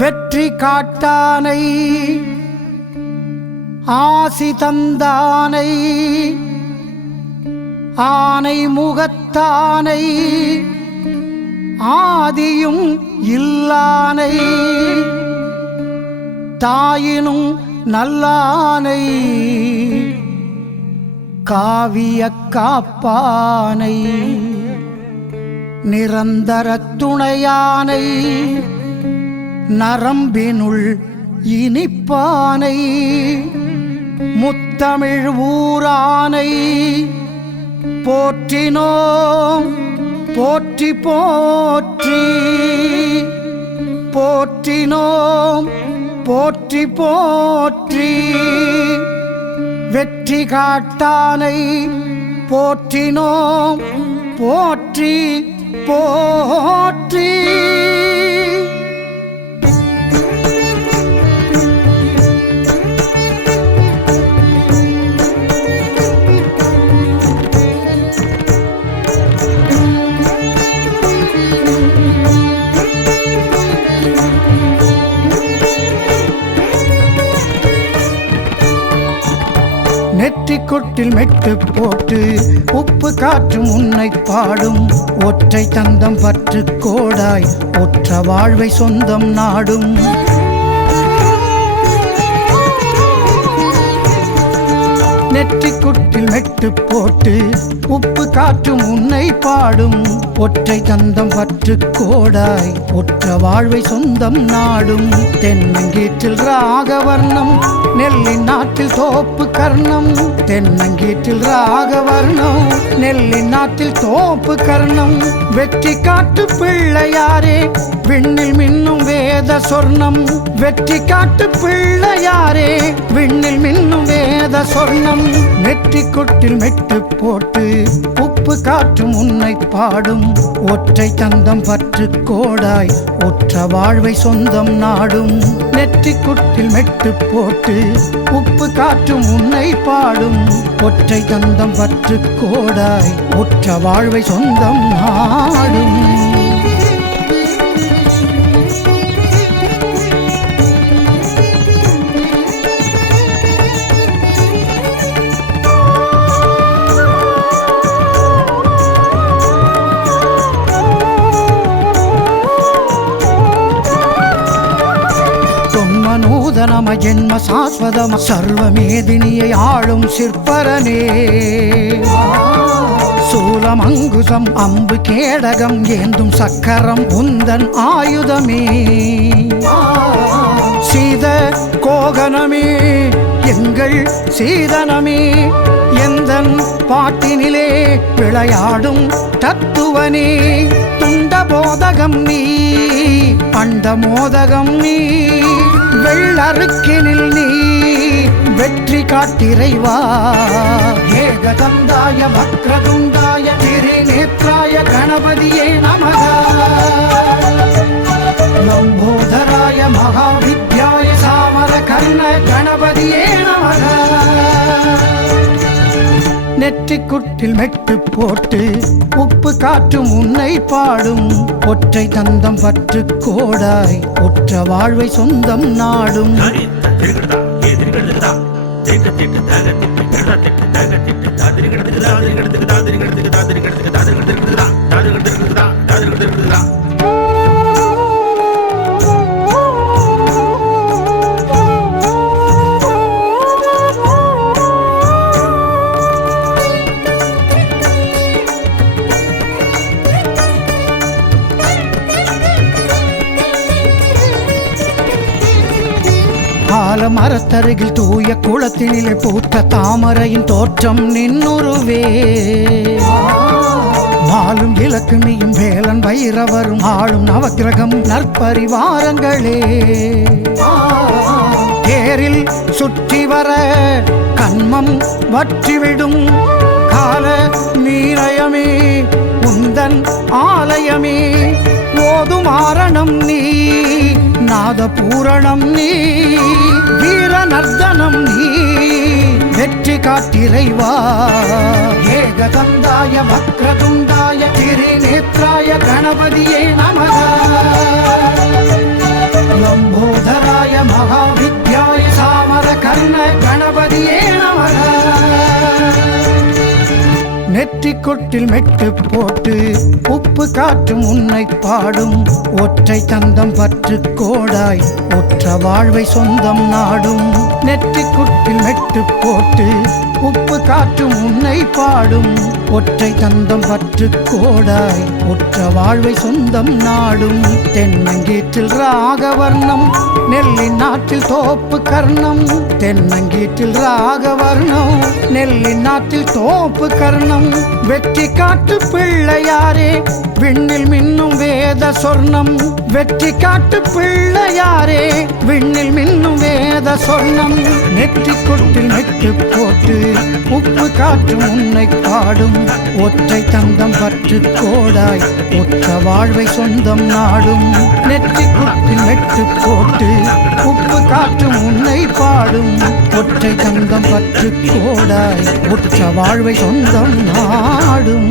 வெற்றி காட்டானை ஆசி தந்தானை ஆனை முகத்தானை ஆதியும் இல்லானை தாயினும் நல்லானை காவிய காப்பானை நிரந்தர துணையானை நரம்பினுள் இனிப்பானை முத்தமிழ் ஊரானை போற்றினோம் போற்றி போற்றி போற்றினோம் போற்றி போற்றி வெற்றி காட்டானை போற்றினோம் போற்றி போற்றி. நெற்றிக்குட்டில் மெட்டு போட்டு உப்பு காற்றும் உன்னை பாடும் ஒற்றை தந்தம் பற்று கோடாய் ஒற்ற வாழ்வை சொந்தம் நாடும். நெற்றிக்குட்டில் மெட்டு போட்டு உப்பு காற்றும் உன்னை பாடும் ஒற்றை தந்தம் பற்று கோடாய் ஒற்ற வாழ்வை சொந்தம் நாடும். தென்னங்கீற்றில் ராகவர்ணம் நெல்லின் நாட்டில் தோப்பு கர்ணம் தென்னங்கீற்றில் ராகவர்ணம் நெல்லின் நாட்டில் தோப்பு கர்ணம் வெற்றி காட்டு பிள்ளையாரே விண்ணில் மின்னும் வேத சொர்ணம் வெற்றி காட்டு பிள்ளையாரே விண்ணில் மின்னும் வேத சொர்ணம். நெற்றிக்குட்டில் மெட்டு போட்டு உப்பு காற்றும் உன்னை பாடும் ஒற்றை தந்தம் பற்று கோடாய் ஒற்ற வாழ்வை சொந்தம் நாடும். நெற்றிக்குட்டில் மெட்டு போட்டு உப்பு காற்றும் உன்னை பாடும் ஒற்றை தந்தம் பற்று கோடாய் ஒற்ற வாழ்வை சொந்தம் நாடும். நூதனம ஜென்ம சாஸ்வதம சர்வமேதினியை ஆளும் சிற்பரனே சூலம் அங்குசம் அம்பு கேடகம் ஏந்தும் சக்கரம் உந்தன் ஆயுதமே சீத கோகனமே எங்கள் சீதனமே எந்தன் பாட்டினிலே விளையாடும் தத்துவனே துண்ட போதகம் நீ அண்ட மோதகம் நீ வெள்ளறுக்கினில் நீ வெற்றி காட்டிறைவா ஏகதந்தாய வக்ரதுண்டாய திரிநேத்ராய கணபதியே நமக லம்போதராய மகாவித்யாய சாமர கர்ண கணபதியே நமக. நெற்றிக்குட்டில் மெட்டு போட்டு உப்பு காற்றும் உன்னை பாடும் ஒற்றை தந்தம் பற்று கோடாய் ஒற்ற வாழ்வை சொந்தம் நாடும். மரத்தருகில் தூய குளத்தினிலே பூத்த தாமரையின் தோற்றம் நின்னுருவே மாலும் விளக்குமியும் வேலன் வைரவரும் ஆளும் நவக்கிரகம் நற்பரிவாரங்களே தேரில் சுற்றி வர கண்மம் வற்றிவிடும் கால நீரயமே உந்தன் ஆலயமே ஓதும் ஆரணம் நீ நாத பூரணம் நீ வீர நர்தனம் நீ வெற்றி காட்டிறைவா ஏகதந்தாய வக்ரதுண்டாய திரிநேத்ராய கணபதியே நமக நெற்றிக்குட்டில் மெட்டு போட்டு உப்பு காற்றும் உன்னை பாடும் ஒற்றை தந்தம் பற்று கோடாய் ஒற்ற வாழ்வை சொந்தம் நாடும் நெற்றிக்குட்டில் மெட்டு போட்டு உப்பு காற்றும் உன்னை பாடும் ஒற்றை தந்தம் பற்று கோடாய் ஒற்ற வாழ்வை சொந்தம் நாடும் தென்னங்கீற்றில் ராகவர்ணம் நெல்லின் நாட்டில் தோப்பு கர்ணம் தென்னங்கீற்றில் ராகவர்ணம் நெல்லின் நாட்டில் தோப்பு கர்ணம் வெற்றி காட்டு பிள்ளையாரே விண்ணில் மின்னும் வேத சொர்ணம் வெற்றி காட்டு பிள்ளையாரே விண்ணில் மின்னும் வேத சொர்ணம் நெற்றிக்குட்டில் மெட்டு போட்டு உப்பு காற்று உன்னை பாடும் ஒற்றை தந்தம் பற்று கோடாய் ஒற்ற வாழ்வை சொந்தம் நாடும் நெற்றிக்குட்டில் மெட்டு போட்டு உப்பு காற்று உன்னை பாடும் ஒற்றை தந்தம் பற்று கோடாய் ஒற்ற வாழ்வை சொந்தம் நாடும்.